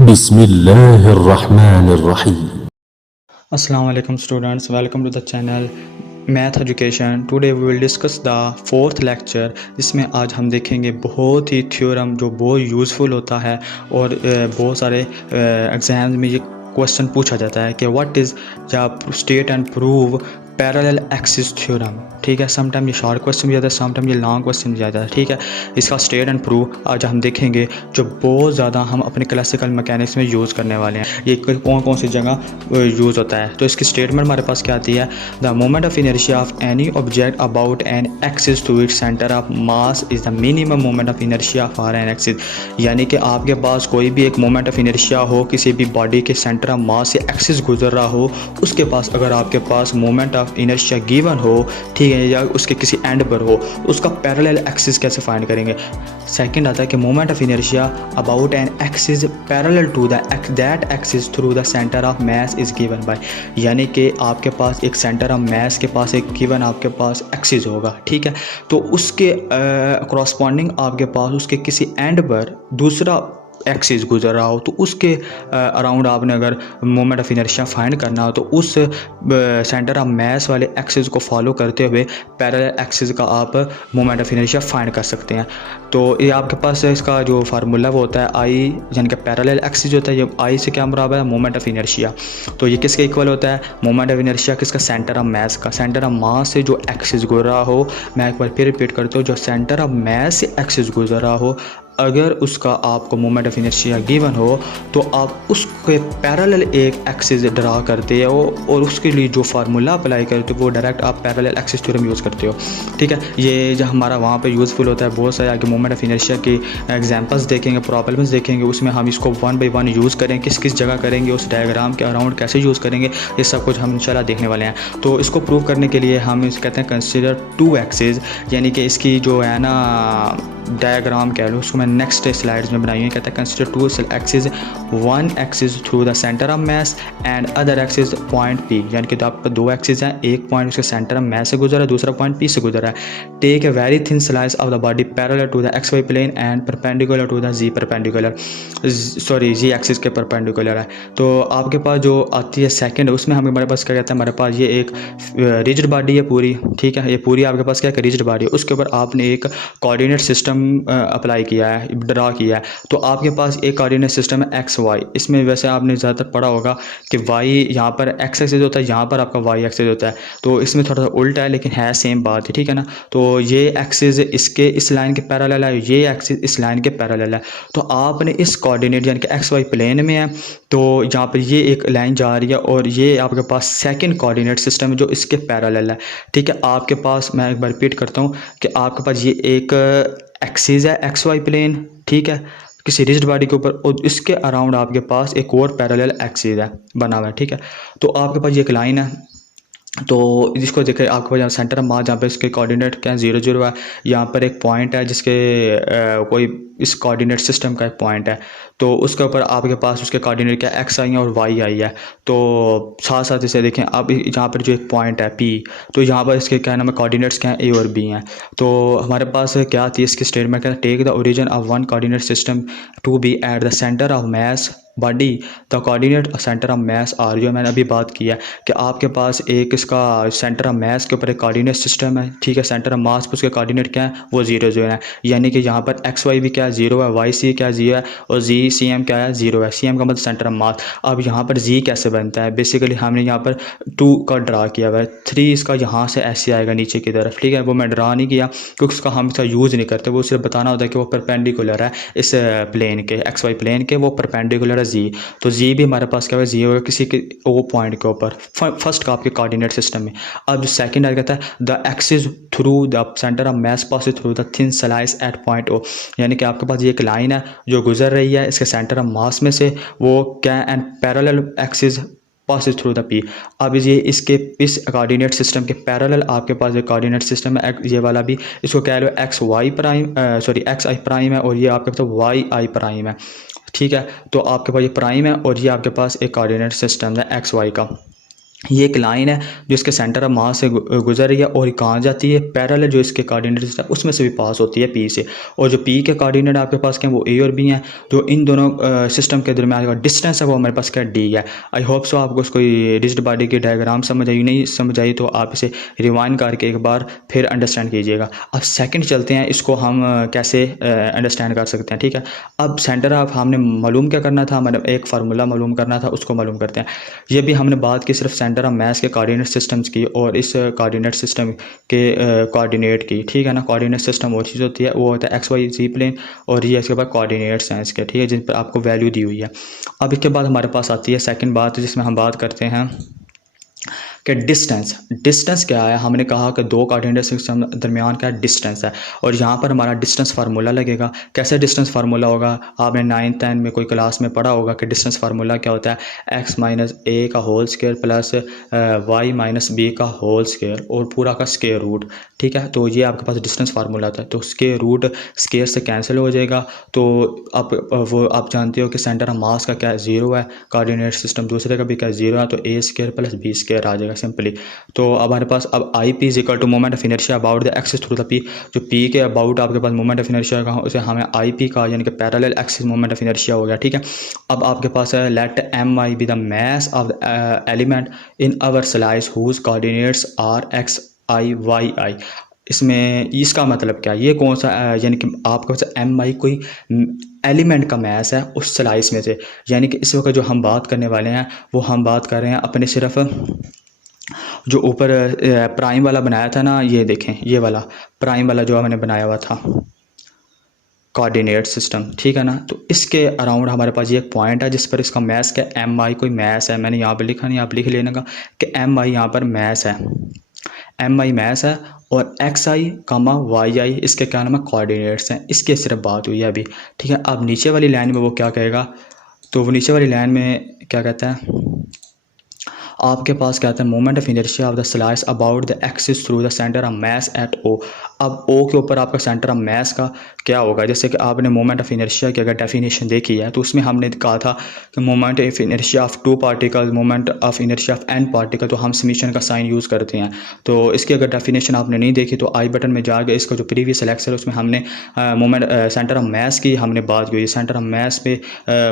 बिस्मिल्लाहिर्रहमानिर्रहीम। Assalamu alaikum students, welcome to the channel Math Education. Today we will discuss the fourth lecture, जिसमें आज हम देखेंगे बहुत ही थ्योरम जो बहुत यूज़फुल होता है और बहुत सारे एग्जाम में ये क्वेश्चन पूछा जाता है कि what is the state and prove parallel axis theorem. ठीक है, समटाइम ये शॉर्ट क्वेश्चन भी आता है, समटाइम ये लॉन्ग क्वेश्चन भी आता है। ठीक है, इसका स्टेट एंड प्रूव आज हम देखेंगे जो बहुत ज़्यादा हम अपने क्लासिकल मैकेनिक्स में यूज़ करने वाले हैं। ये कौन कौन सी जगह यूज़ होता है। तो इसकी स्टेटमेंट हमारे पास क्या आती है, the moment of inertia of any object about an axis to its centre of mass is the minimum moment of inertia for an axis. यानी कि आपके पास कोई भी एक मोमेंट ऑफ इनर्शिया हो, किसी भी बॉडी के सेंटर ऑफ मास से एक्सिस गुजर रहा हो, उसके पास अगर आपके पास मोमेंट ऑफ इनर्शिया गिवन हो, ठीक है, या उसके किसी एंड पर हो, उसका पैरेलल एक्सिस कैसे फाइंड करेंगे। सेकंड आता है कि moment of inertia about an axis parallel to that axis through the centre of mass is given by. यानी कि आपके पास एक सेंटर ऑफ मास के पास एक गिवन आपके पास एक्सिस होगा, ठीक है, तो उसके करस्पॉन्डिंग आपके पास उसके किसी एंड पर दूसरा एक्सिस गुजर रहा हो, तो उसके अराउंड आपने अगर मोमेंट ऑफ इनर्शिया फाइंड करना हो तो उस सेंटर ऑफ मास वाले एक्सिस को फॉलो करते हुए पैरेलल एक्सिस का आप मोमेंट ऑफ इनर्शिया फाइंड कर सकते हैं। तो ये आपके पास इसका जो फार्मूला वो होता है आई, यानी कि पैरेलल एक्सिस होता है, ये आई से क्या बराबर है, मोमेंट ऑफ इनर्शिया। तो ये किसके इक्वल होता है, मोमेंट ऑफ इनर्शिया किसका, सेंटर ऑफ मास का। सेंटर ऑफ मास से जो एक्सिस गुजर रहा हो, मैं एक बार फिर रिपीट करता हूँ, जो सेंटर ऑफ मास से एक्सिस गुजर रहा हो, अगर उसका आपको मोमेंट ऑफ इनर्शिया गिवन हो तो आप उसके पैरेलल एक एक्सिस ड्रा करते हो और उसके लिए जो फार्मूला अप्लाई करते हो वो डायरेक्ट आप पैरेलल एक्सिस थ्योरम यूज़ करते हो। ठीक है, ये जो हमारा वहाँ पे यूज़फुल होता है। बहुत सारे आगे मोमेंट ऑफ इनर्शिया के एग्जांपल्स देखेंगे, प्रॉब्लम्स देखेंगे, उसमें हम इसको वन बाई वन यूज़ करें, किस किस जगह करेंगे, उस डायग्राम के अराउंड कैसे यूज़ करेंगे, ये सब कुछ हम इंशाल्लाह देखने वाले हैं। तो इसको प्रूव करने के लिए हम इस कहते हैं कंसिडर टू एक्सिस, यानी कि इसकी जो है ना डायग्राम कह लो, उसको मैं नेक्स्ट स्लाइड्स में बनाई है। कहता है consider two axis, one axis through the centre of mass and other axis point P. यानी कि तो आपका दो एक्सिस हैं, एक पॉइंट उसके सेंटर ऑफ मास से गुजरा है, दूसरा पॉइंट पी से गुजरा है। Take a very thin slice of the body parallel to the X Y plane and perpendicular to the Z perpendicular, sorry Z axis के परपेंडिकुलर है। तो आपके पास जो आती है सेकंड, उसमें हमारे पास क्या कहता है, हमारे पास ये एक रिजिड बॉडी है पूरी, ठीक है, ये पूरी आपके पास क्या है, रिजिड बॉडी है, उसके ऊपर आपने एक कोऑर्डिनेट सिस्टम अप्लाई किया है, ड्रा किया है। तो आपके पास एक कोऑर्डिनेट सिस्टम है एक्स वाई। इसमें वैसे आपने ज़्यादातर पढ़ा होगा कि वाई यहाँ पर एक्स एक्सिस होता है, यहाँ पर आपका वाई एक्सिस होता है। तो इसमें थोड़ा सा उल्टा है लेकिन है सेम बात है, ठीक है ना। तो ये एक्सिस इसके इस लाइन के पैरेलल है, ये एक्सिस इस लाइन के पैरेलल है। तो आपने इस कोऑर्डिनेट यानी कि एक्स वाई प्लेन में है, तो यहाँ पर ये एक लाइन जा रही है और ये आपके पास सेकंड कोऑर्डिनेट सिस्टम है जो इसके पैरेलल है। ठीक है, आपके पास मैं एक बार रिपीट करता हूँ कि आपके पास ये एक एक्सिस है एक्स वाई प्लेन, ठीक है, किसी रिजिड बॉडी के ऊपर, और इसके अराउंड आपके पास एक और पैरेलल एक्सिस है बना हुआ है। ठीक है, तो आपके पास ये एक लाइन है, तो जिसको देखें आपके पास यहाँ सेंटर ऑफ मास, जहाँ पे इसके कोऑर्डिनेट क्या है 0 0 है, यहाँ पर एक पॉइंट है जिसके कोई इस कोऑर्डिनेट सिस्टम का एक पॉइंट है, तो उसके ऊपर आपके पास उसके कोऑर्डिनेट क्या एक्स आई है और वाई आई है। तो साथ साथ इसे देखें, अब यहाँ पर जो एक पॉइंट है पी, तो यहाँ पर इसके क्या नाम है, कोऑर्डिनेट्स क्या है ए और बी हैं। तो हमारे पास क्या थी इसकी स्टेटमेंट, क्या, take the origin of one coordinate system to be at the centre of mass body the coordinate centre of mass are. जो मैंने अभी बात किया कि आपके पास एक इसका सेंटर ऑफ मास के ऊपर एक कोऑर्डिनेट सिस्टम है, ठीक है, सेंटर ऑफ मास पर उसके कोऑर्डिनेट क्या है, वो 0 0 है। यानी कि यहाँ पर एक्स वाई भी क्या है 0 है, वाई सी क्या 0 है, और जी सी एम क्या है 0 है। सी एम का मतलब सेंटर ऑफ मास। अब यहाँ पर जी कैसे बनता है, बेसिकली हमने यहाँ पर 2 का ड्रा किया हुआ है, 3 इसका यहाँ से ऐसे आएगा नीचे की तरफ, ठीक है, वो मैं ड्रा नहीं किया क्योंकि उसका हम इसका यूज़ नहीं करते, वो सिर्फ बताना होता है कि वो परपेंडिकुलर है इस प्लेन के, एक्स वाई प्लेन के, वो परपेंडिकुलर है जी। तो जी भी हमारे पास क्या होगा, जी होगा किसी के ओ पॉइंट के ऊपर, फर्स्ट का आपके कोऑर्डिनेट सिस्टम में। अब जो सेकंड आ कहता है the axis through the centre of mass pass through the thin slice at point O. यानी कि आपके पास ये एक लाइन है जो गुजर रही है इसके सेंटर ऑफ मास में से, वो क्या and parallel axis passes through the P. अब ये इसके इस कोऑर्डिनेट सिस्टम के पैरेलल आपके पास एक कोऑर्डिनेट सिस्टम है, ये वाला भी, इसको कह लो X Y prime, sorry X I prime है, और ये आपके पास वाई आई प्राइम है। ठीक है, तो आपके पास ये प्राइम है और ये आपके पास एक कोऑर्डिनेट सिस्टम है एक्स वाई का। ये एक लाइन है जो इसके सेंटर ऑफ मास से गुजर रही है और कहाँ जाती है, पैरेलल जो इसके कोऑर्डिनेट्स है उसमें से भी पास होती है पी से। और जो पी के कोऑर्डिनेट आपके पास क्या है वो ए और बी हैं। जो इन दोनों सिस्टम के दरमियान का डिस्टेंस है वो हमारे पास क्या डी है। आई होप सो आपको उसको रिजिड बॉडी की डायग्राम समझ आई, नहीं समझ आई तो आप इसे रिवाइंड करके एक बार फिर अंडरस्टैंड कीजिएगा। अब सेकेंड चलते हैं, इसको हम कैसे अंडरस्टैंड कर सकते हैं। ठीक है, अब सेंटर ऑफ हमने मालूम क्या करना था, हमारे एक फार्मूला मालूम करना था, उसको मालूम करते हैं। ये भी हमने बात की सिर्फ सेंटर ऑफ मास के कोऑर्डिनेट सिस्टम्स की और इस कोऑर्डिनेट सिस्टम के कोऑर्डिनेट की। ठीक है ना, कोऑर्डिनेट सिस्टम और चीज़ होती है, वो होता है एक्स वाई जी प्लेन और ये इसके बाद कोऑर्डिनेट्स हैं इसके। ठीक है, जिन पर आपको वैल्यू दी हुई है। अब इसके बाद हमारे पास आती है सेकंड बात जिसमें हम बात करते हैं कि डिस्टेंस क्या है। हमने कहा कि दो कोऑर्डिनेट सिस्टम दरमियान का डिस्टेंस है और यहाँ पर हमारा डिस्टेंस फार्मूला लगेगा। कैसे डिस्टेंस फार्मूला होगा, आपने 9th-10th में कोई क्लास में पढ़ा होगा कि डिस्टेंस फार्मूला क्या होता है, x माइनस ए का whole square plus y minus B का होल स्क्वायर और पूरा का स्क्वायर रूट। ठीक है, तो ये आपके पास डिस्टेंस फार्मूला था। तो स्क्वायर रूट स्क्वायर से कैंसिल हो जाएगा। तो आप जानते हो कि सेंटर ऑफ मास का क्या 0 है, कोऑर्डिनेट सिस्टम दूसरे का भी क्या 0 है, तो A square plus B square आ जाएगा सिंपली। तो अब हमारे पास अब I P is equal to moment of inertia about the axis through the P. जो पी के अबाउट आपके पास मोमेंट ऑफ इनर्शिया का उसे हमें आई पी का यानी कि parallel axis moment of inertia हो गया। ठीक है, अब आपके पास है let M I be the mass of the element in our slice whose coordinates are X I Y I. इसमें इसका मतलब क्या है, ये कौन सा यानी कि आपके पास एम आई कोई एलिमेंट का मैस है उस स्लाइस में से। यानी कि इस वक्त जो हम बात करने वाले हैं वो हम बात कर रहे हैं अपने सिर्फ जो ऊपर प्राइम वाला बनाया था ना, ये देखें ये वाला प्राइम वाला जो हमने बनाया हुआ था कोऑर्डिनेट सिस्टम। ठीक है ना, तो इसके अराउंड हमारे पास ये एक पॉइंट है जिस पर इसका मैस क्या एम आई कोई मैस है। मैंने यहाँ पर लिखा नहीं, आप लिख लेने का कि एम आई यहाँ पर मैस है, एम आई मैस है और एक्स आई कामा वाई आई इसके क्या नाम है कोऑर्डिनेट्स हैं। इसके सिर्फ बात हुई है अभी। ठीक है, अब नीचे वाली लाइन में वो क्या कहेगा, तो वो नीचे वाली लाइन में क्या कहता है, आपके पास क्या आता है moment of inertia of the slice about the axis through the centre of mass at O. अब ओ के ऊपर आपका सेंटर ऑफ मास का क्या होगा, जैसे कि आपने मोमेंट ऑफ इनर्शिया की अगर डेफिनेशन देखी है तो उसमें हमने कहा था कि moment of inertia of 2 particle moment of inertia of n particle, तो हम समीशन का साइन यूज़ करते हैं। तो इसकी अगर डेफिनेशन आपने नहीं देखी तो आई बटन में जाकर इसका जो प्रीवियस लेक्चर है उसमें हमने मोमेंट सेंटर ऑफ मास की हमने बात की। सेंटर ऑफ मास पे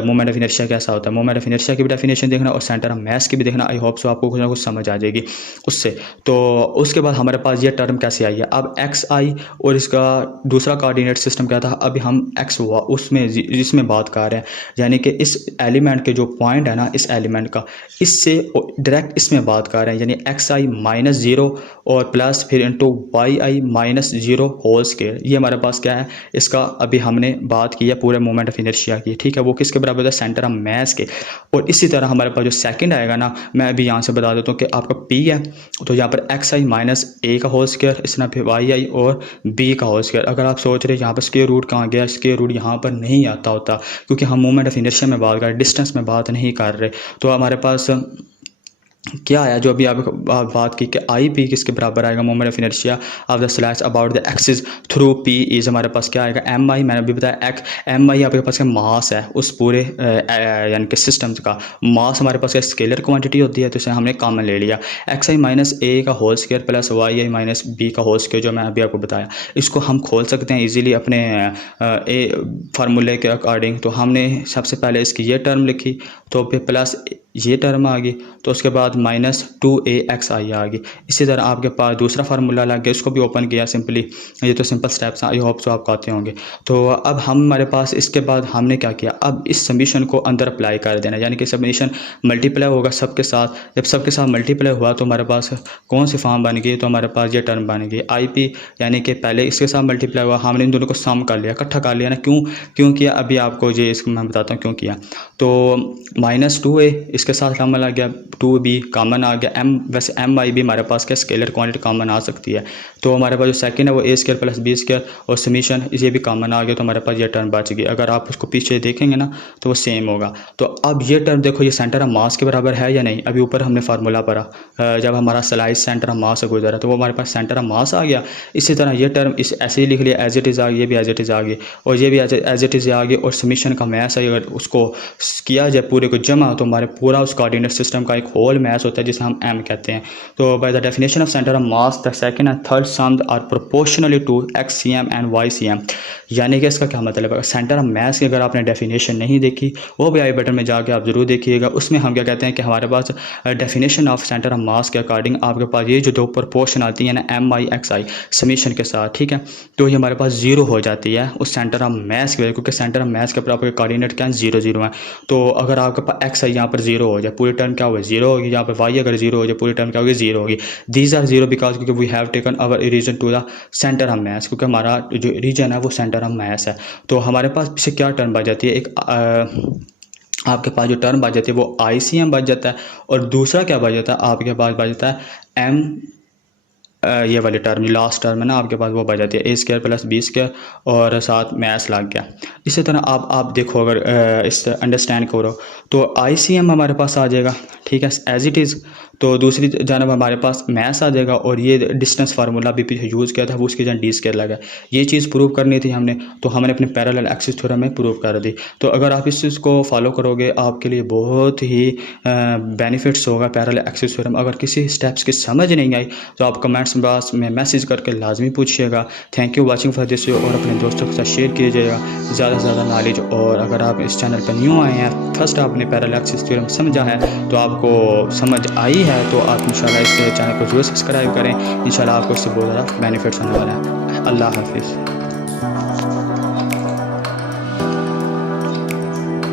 मोमेंट ऑफ इनर्शिया कैसा होता है, मोमेंट ऑफ इनर्शिया की भी डेफिनेशन देखना और सेंटर ऑफ मास की भी देखना। आई होप सो आपको कुछ ना कुछ समझ आ जाएगी उससे। तो उसके बाद हमारे पास ये टर्म कैसे आई है, अब एक्स आई और इसका दूसरा कोऑर्डिनेट सिस्टम क्या था, अभी हम एक्स उसमें जिसमें बात कर रहे हैं, यानी कि इस एलिमेंट के जो पॉइंट है ना इस एलिमेंट का, इससे डायरेक्ट इसमें बात कर रहे हैं, यानी एक्स आई माइनस 0 और प्लस फिर इंटू वाई आई माइनस 0 होल स्क्वायर। ये हमारे पास क्या है, इसका अभी हमने बात की है पूरे मोमेंट ऑफ इनर्शिया की। ठीक है, वो किसके बराबर है, सेंटर ऑफ मास के। और इसी तरह हमारे पास जो सेकंड आएगा ना, मैं अभी यहाँ से बता देता हूँ कि आपका पी है तो यहाँ पर एक्स आई माइनस ए का होल स्क्वायर, इस तरह फिर वाई आई और बी का होल स्क्वायर। अगर आप सोच रहे हैं यहाँ पर स्क्वायर रूट कहाँ गया, स्क्वायर रूट यहाँ पर नहीं आता होता क्योंकि हम मोमेंट ऑफ इनर्शिया में बात कर रहे हैं, डिस्टेंस में बात नहीं कर रहे। तो हमारे पास क्या आया, जो अभी आप बात की कि आई पी किसके बराबर आएगा, moment of inertia of the slice about the axis through P is हमारे पास क्या आएगा एम आई। मैंने अभी बताया एम आई आपके पास मास है उस पूरे यानी कि सिस्टम का मास हमारे पास स्केलर क्वांटिटी होती है, तो इसे हमने कॉमन ले लिया। एक्स आई माइनस ए का होल स्क्वायर प्लस वाई आई माइनस बी का होल स्क्वायर जो मैं अभी आपको बताया, इसको हम खोल सकते हैं इजीली अपने ए फार्मूले के अकॉर्डिंग। तो हमने सबसे पहले इसकी ये टर्म लिखी तो फिर प्लस ये टर्म आ गई, तो उसके बाद माइनस 2ax आई आ गई। इसी तरह आपके पास दूसरा फार्मूला लग गया, इसको भी ओपन किया सिंपली। ये तो सिंपल स्टेप्स हैं, आई होप सो आपको आते होंगे। तो अब हमारे पास इसके बाद हमने क्या किया, अब इस समीशन को अंदर अप्लाई कर देना, यानी कि समीशन मल्टीप्लाई होगा सबके साथ। जब सबके साथ मल्टीप्लाई हुआ तो हमारे पास कौन सी फॉर्म बन गई, तो हमारे पास ये टर्म बन गई आई पी, यानी कि पहले इसके साथ मल्टीप्लाई हुआ, हमने इन दोनों को सम कर लिया, इकट्ठा कर लिया ना। क्यों किया, अभी आपको ये इसको मैं बताता हूँ क्यों किया। तो माइनस 2a इसके साथ कॉमन आ गया, 2b कॉमन आ गया, m वैसे एम आई भी हमारे पास क्या स्केलर क्वांटिटी कॉमन आ सकती है। तो हमारे पास जो सेकंड है वो a square plus b square और समीशन ये भी कॉमन आ गया, तो हमारे पास ये टर्म बच गई। अगर आप उसको पीछे देखेंगे ना तो वो सेम होगा। तो अब ये टर्म देखो, ये सेंटर ऑफ मास के बराबर है या नहीं, अभी ऊपर हमने फार्मूला पढ़ा जब हमारा स्लाइस सेंटर ऑफ मास से गुजरा तो वो हमारे पास सेंटर ऑफ मास आ गया। इसी तरह ये टर्म इस ऐसे ही लिख लिया, एज इट इज़ आ गई, ये भी एज इट इज़ आ गई और ये भी एज इट इज़ आ गई। और समीशन का मैस है, अगर उसको किया जाए पूरे को जमा तो हमारे पूरा पूरा उस कोऑर्डिनेट सिस्टम का एक होल मैस होता है जिसे हम एम कहते हैं। तो by the definition of centre of mass the second and third sums are proportionally to X C M and Y C M. यानी कि इसका क्या मतलब है, सेंटर ऑफ मैस की अगर आपने डेफिनेशन नहीं देखी वो भी आई बटन में जाके आप ज़रूर देखिएगा। उसमें हम क्या कहते हैं कि हमारे पास definition of centre of mass के अकॉर्डिंग आपके पास ये जो दो प्रोपोर्शन आती है ना एम आई एक्स आई समीशन के साथ, ठीक है, तो ये हमारे पास जीरो हो जाती है उस सेंटर ऑफ मैस की वजह, क्योंकि सेंटर ऑफ मैस के ऊपर आपके कोऑर्डिनेट क्या है, जीरो जीरो है। तो अगर आपके पास एक्स आई यहाँ पर जीरो हो जाए पूरी टर्म क्या होगी, जीरो होगी। यहाँ पर वाई अगर जीरो हो जाए पूरी टर्म क्या होगी, जीरो होगी। दीज आर जीरो बिकॉज क्योंकि we have taken our reason to the centre of mass, क्योंकि हमारा जो रीजन है वो सेंटर ऑफ मैस है। तो हमारे पास पीछे क्या टर्म बच जाती है, एक आपके पास जो टर्म बच जाती है वो आई सी एम बच जाता है, और दूसरा क्या बच जाता है आपके पास बच जाता है एम, ये वाली टर्म लास्ट टर्म है ना आपके पास वो बच जाती है ए स्क्वायर प्लस बी स्क्वायर और साथ मैथ्स लग गया। इसी तरह आप देखो अगर इस अंडरस्टैंड करो तो आई सी एम हमारे पास आ जाएगा, ठीक है, एज इट इज़। तो दूसरी जानब हमारे पास मैथ्स आ जाएगा, और ये डिस्टेंस फार्मूला भी पीछे यूज़ किया था वो उसकी जगह डी स्क्वायर लगा। ये चीज़ प्रूव करनी थी हमने, तो हमने अपने पैरेलल एक्सिस थ्योरम में प्रूव कर दी। तो अगर आप इस चीज़ को फॉलो करोगे आपके लिए बहुत ही बेनिफिट्स होगा पैरेलल एक्सिस थ्योरम। अगर किसी स्टेप्स की समझ नहीं आई तो आप कमेंट्स बॉक्स में मैसेज करके लाजमी पूछिएगा। Thank you watching for this video, और अपने दोस्तों के साथ शेयर कीजिएगा ज़्यादा से ज़्यादा नॉलेज। और अगर आप इस चैनल पर न्यू आए हैं, फर्स्ट आपने पैरेलल एक्सिस थ्योरम समझा है तो आपको समझ आई है तो आप इंशाल्लाह इस चैनल को जरूर सब्सक्राइब करें। इंशाल्लाह आपको इससे बहुत ज़्यादा बेनिफिट्स होने वाला है। अल्लाह हाफिज़।